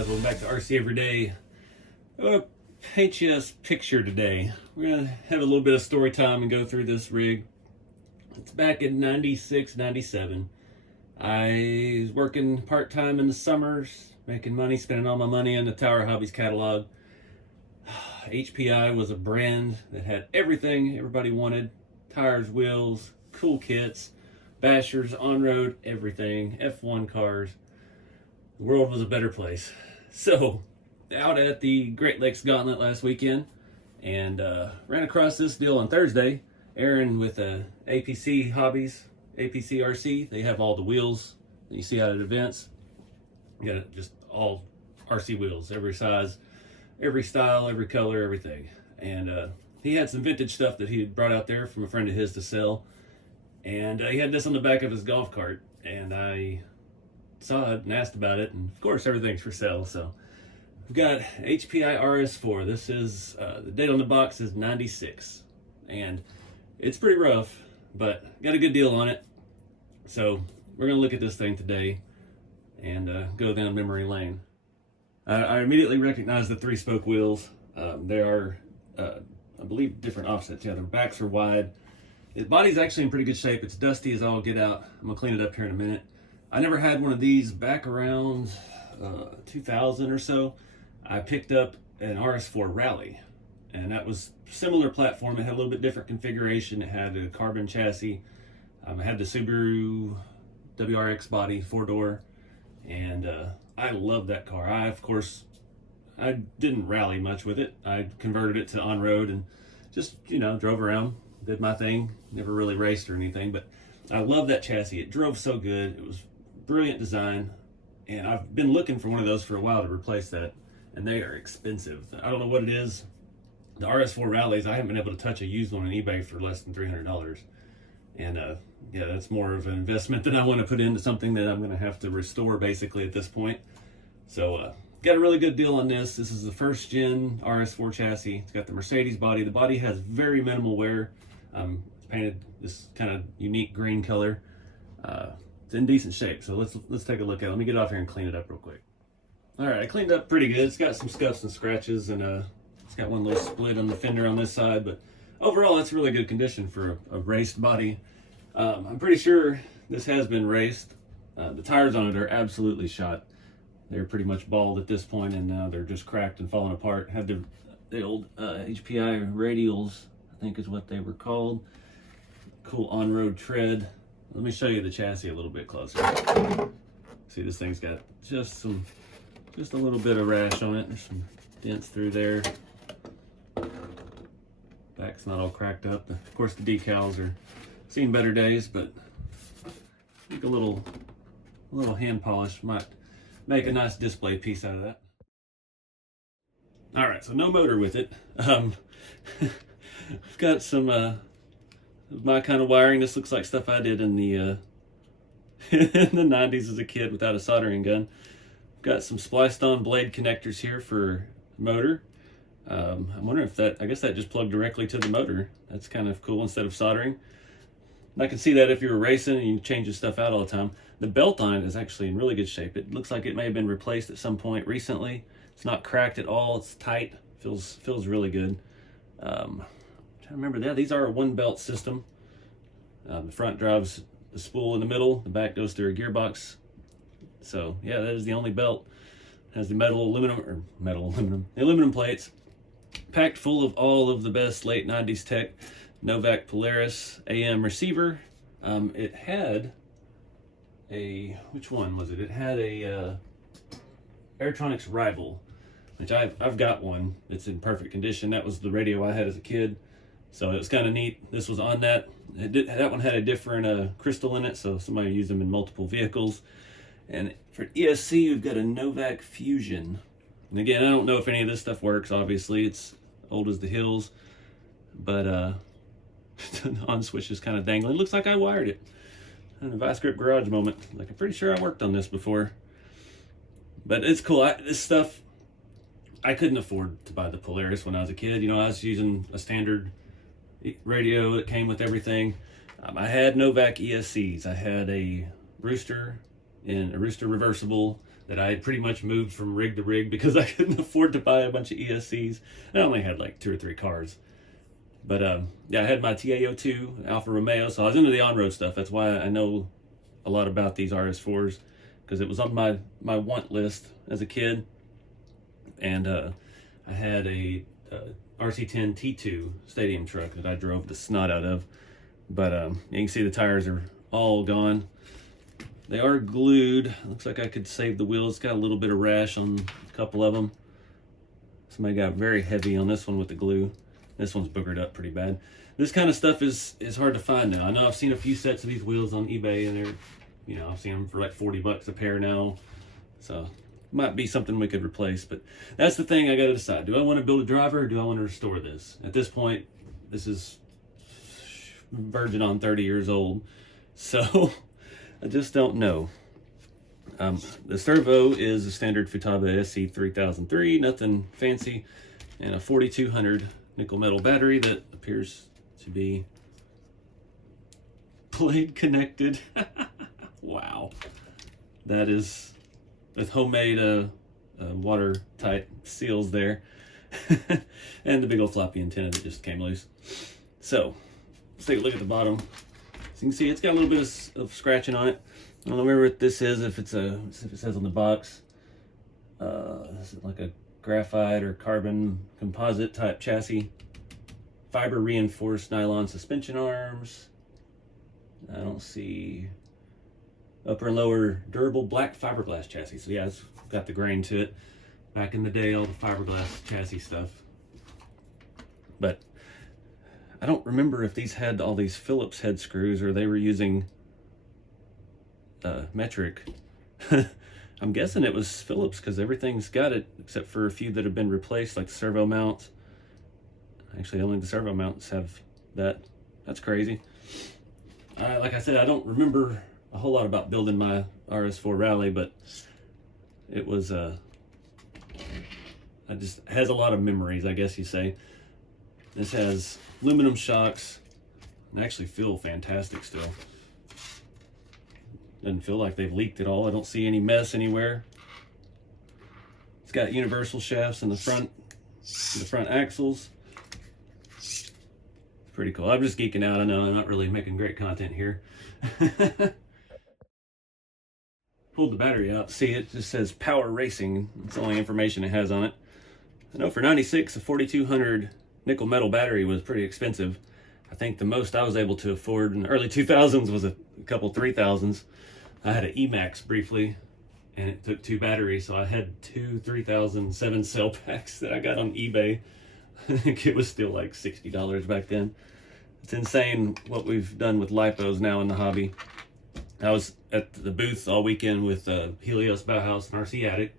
guys, welcome back to RC Everyday. I'm going to paint you a picture today. We're going to have a little bit of story time and go through this rig. It's back in 96, 97. I was working part-time in the summers, making money, spending all my money on the Tower Hobbies catalog. HPI was a brand that had everything everybody wanted. Tires, wheels, cool kits, bashers, on-road, everything, F1 cars. The world was a better place. So, out at the Great Lakes Gauntlet last weekend, and ran across this deal on Thursday. Aaron with APC Hobbies, APC RC, they have all the wheels that you see out at events. You got just all RC wheels, every size, every style, every color, everything. And he had some vintage stuff that he had brought out there from a friend of his to sell. And he had this on the back of his golf cart, and I saw it and asked about it, and of course everything's for sale. So we've got HPI RS4. This is the date on the box is 96, and it's pretty rough, but got a good deal on it. So we're gonna look at this thing today and go down memory lane. I immediately recognized the 3-spoke wheels. They are I believe different offsets. Yeah, their backs are wide. The body's actually in pretty good shape. It's dusty as all get out. I'm gonna clean it up here in a minute. I never had one of these back around 2000 or so. I picked up an RS4 Rally, and that was similar platform. It had a little bit different configuration. It had a carbon chassis. I had the Subaru WRX body, 4-door, and I love that car. Of course, I didn't rally much with it. I converted it to on-road and just, drove around, did my thing. Never really raced or anything, but I love that chassis. It drove so good. It was brilliant design, and I've been looking for one of those for a while to replace that, and they are expensive. I don't know what it is. The RS4 Rallies, I haven't been able to touch a used one on eBay for less than $300, and yeah, that's more of an investment than I want to put into something that I'm going to have to restore basically at this point. So got a really good deal on this. This is the first gen RS4 chassis. It's got the Mercedes body. The body has very minimal wear. It's painted this kind of unique green color. It's in decent shape, so let's take a look at it. Let me get off here and clean it up real quick. All right, I cleaned up pretty good. It's got some scuffs and scratches, and it's got one little split on the fender on this side, but overall, it's really good condition for a raced body. I'm pretty sure this has been raced. The tires on it are absolutely shot. They're pretty much bald at this point, and now they're just cracked and falling apart. Had the old HPI radials, I think is what they were called. Cool on-road tread. Let me show you the chassis a little bit closer. See, this thing's got just a little bit of rash on it. There's some dents through there. Back's not all cracked up. Of course, the decals are seen better days, but I think a little hand polish might make a nice display piece out of that. All right, so no motor with it. I've got some my kind of wiring. This looks like stuff I did in the in the 90s as a kid without a soldering gun. Got some spliced on blade connectors here for motor. I'm wondering if I guess that just plugged directly to the motor. That's kind of cool instead of soldering. And I can see that if you were racing and you change your stuff out all the time. The belt on it is actually in really good shape. It looks like it may have been replaced at some point recently. It's not cracked at all. It's tight. Feels really good. I remember that these are a 1-belt system. The front drives the spool in the middle, the back goes through a gearbox. So yeah, that is the only belt. It has the aluminum plates, packed full of all of the best late 90s tech. Novak Polaris AM receiver. It had which one was it? It had a Airtronics Rival, which I've got one. It's in perfect condition. That was the radio I had as a kid. So it was kind of neat. This was on that. That one had a different crystal in it, so somebody used them in multiple vehicles. And for ESC, we've got a Novak Fusion. And again, I don't know if any of this stuff works. Obviously, it's old as the hills, but the on switch is kind of dangling. It looks like I wired it. And a vice grip garage moment. Like, I'm pretty sure I worked on this before. But it's cool. This stuff, I couldn't afford to buy the Polaris when I was a kid. I was using a standard radio that came with everything. I had Novak ESCs. I had a Rooster reversible that I had pretty much moved from rig to rig because I couldn't afford to buy a bunch of ESCs. I only had like 2 or 3 cars. But yeah, I had my TAO2 Alfa Romeo, so I was into the on-road stuff. That's why I know a lot about these RS4s, because it was on my want list as a kid. And I had a RC10 T2 stadium truck that I drove the snot out of. But you can see the tires are all gone. They are glued. Looks like I could save the wheels. Got a little bit of rash on a couple of them. Somebody got very heavy on this one with the glue. This one's boogered up pretty bad. This kind of stuff is hard to find now. I know I've seen a few sets of these wheels on eBay, and they're, you know, I've seen them for like 40 bucks a pair now. So might be something we could replace. But that's the thing I got to decide. Do I want to build a driver, or do I want to restore this? At this point, this is verging on 30 years old. So I just don't know. The servo is a standard Futaba SC3003, nothing fancy, and a 4200 nickel metal battery that appears to be blade connected. Wow. That is with homemade watertight seals there. And the big old floppy antenna that just came loose. So let's take a look at the bottom. So you can see it's got a little bit of scratching on it. I don't remember what this is, if it says on the box. This is like a graphite or carbon composite type chassis. Fiber reinforced nylon suspension arms. I don't see upper and lower durable black fiberglass chassis. So yeah, it's got the grain to it. Back in the day, all the fiberglass chassis stuff. But I don't remember if these had all these Phillips head screws or they were using metric. I'm guessing it was Phillips because everything's got it except for a few that have been replaced, like the servo mounts. Actually, only the servo mounts have that. That's crazy. Like I said, I don't remember a whole lot about building my RS4 Rally, but it was it just has a lot of memories, I guess you say. This has aluminum shocks and actually feel fantastic still. Doesn't feel like they've leaked at all. I don't see any mess anywhere. It's got universal shafts in the front axles. It's pretty cool. I'm just geeking out. I know I'm not really making great content here. Pulled the battery out. See, it just says Power Racing. That's the only information it has on it. I know for 96, a 4200 nickel metal battery was pretty expensive. I think the most I was able to afford in the early 2000s was a couple 3000s. I had an Emax briefly, and it took 2 batteries, so I had 2 3000 7-cell packs that I got on eBay. I think it was still like $60 back then. It's insane what we've done with lipos now in the hobby. I was at the booth all weekend with Helios Bauhaus and RC Attic,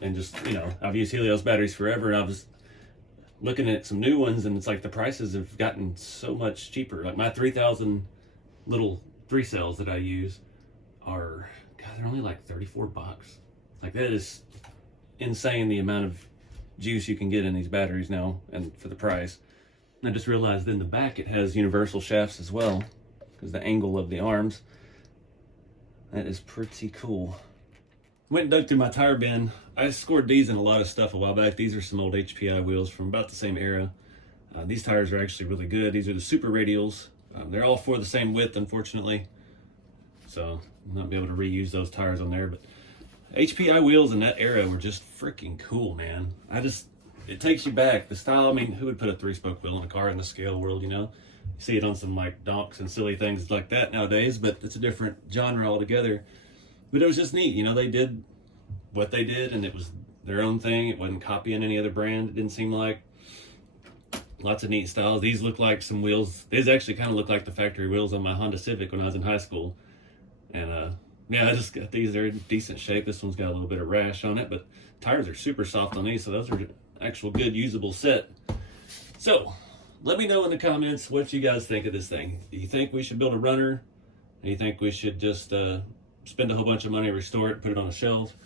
and just, you know, I've used Helios batteries forever, and I was looking at some new ones, and it's like the prices have gotten so much cheaper. Like my 3000 little 3 cells that I use are, God, they're only like 34 bucks. Like, that is insane, the amount of juice you can get in these batteries now, and for the price. And I just realized in the back it has universal shafts as well, because the angle of the arms. That is pretty cool. Went and dug through my tire bin. I scored these in a lot of stuff a while back. These are some old HPI wheels from about the same era. These tires are actually really good. These are the super radials. They're all for the same width, unfortunately. So I'll not be able to reuse those tires on there. But HPI wheels in that era were just freaking cool, man. It takes you back. The style, I mean, who would put a 3-spoke wheel in a car in the scale world, you know? You see it on some like donks and silly things like that nowadays, but it's a different genre altogether. But it was just neat, you know, they did what they did and it was their own thing. It wasn't copying any other brand, it didn't seem like. Lots of neat styles. These look like some wheels. These actually kind of look like the factory wheels on my Honda Civic when I was in high school. And yeah, I just got these. They're in decent shape. This one's got a little bit of rash on it, but tires are super soft on these, so those are actual good usable set. So let me know in the comments what you guys think of this thing. Do you think we should build a runner? Do you think we should just spend a whole bunch of money, restore it, put it on a shelf?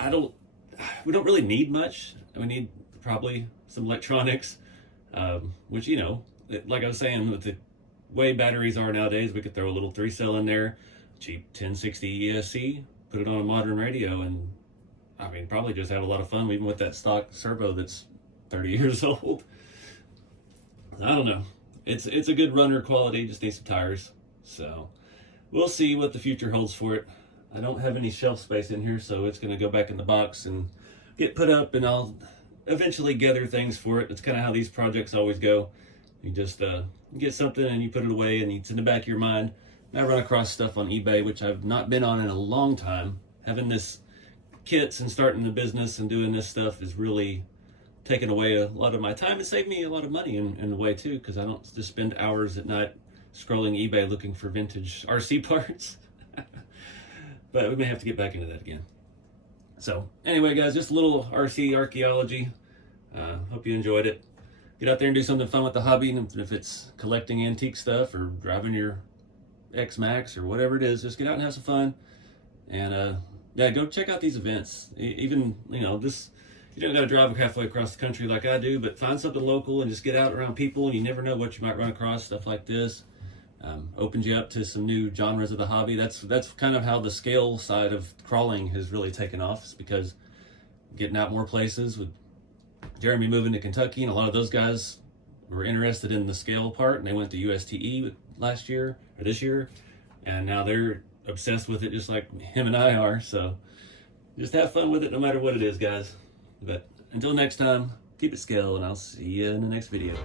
We don't really need much. We need probably some electronics, which, you know, like I was saying, with the way batteries are nowadays, we could throw a little 3-cell in there, cheap 1060 ESC, put it on a modern radio, and I mean, probably just have a lot of fun, even with that stock servo that's 30 years old. I don't know. It's a good runner quality, just needs some tires. So we'll see what the future holds for it. I don't have any shelf space in here, so it's going to go back in the box and get put up, and I'll eventually gather things for it. That's kind of how these projects always go. You just get something and you put it away, and it's in the back of your mind. And I run across stuff on eBay, which I've not been on in a long time. Having this kits and starting the business and doing this stuff is really taken away a lot of my time and saved me a lot of money in a way too, because I don't just spend hours at night scrolling eBay looking for vintage RC parts. But we may have to get back into that again. So anyway, guys, just a little RC archaeology. Hope you enjoyed it. Get out there and do something fun with the hobby, and if it's collecting antique stuff or driving your X-Max or whatever it is, just get out and have some fun. And yeah, go check out these events. Even, you know, this, you don't got to drive halfway across the country like I do, but find something local and just get out around people, and you never know what you might run across. Stuff like this opens you up to some new genres of the hobby. That's kind of how the scale side of crawling has really taken off, is because getting out more places, with Jeremy moving to Kentucky, and a lot of those guys were interested in the scale part, and they went to USTE last year or this year, and now they're obsessed with it just like him and I are. So just have fun with it no matter what it is, guys. But until next time, keep it scale, and I'll see you in the next video.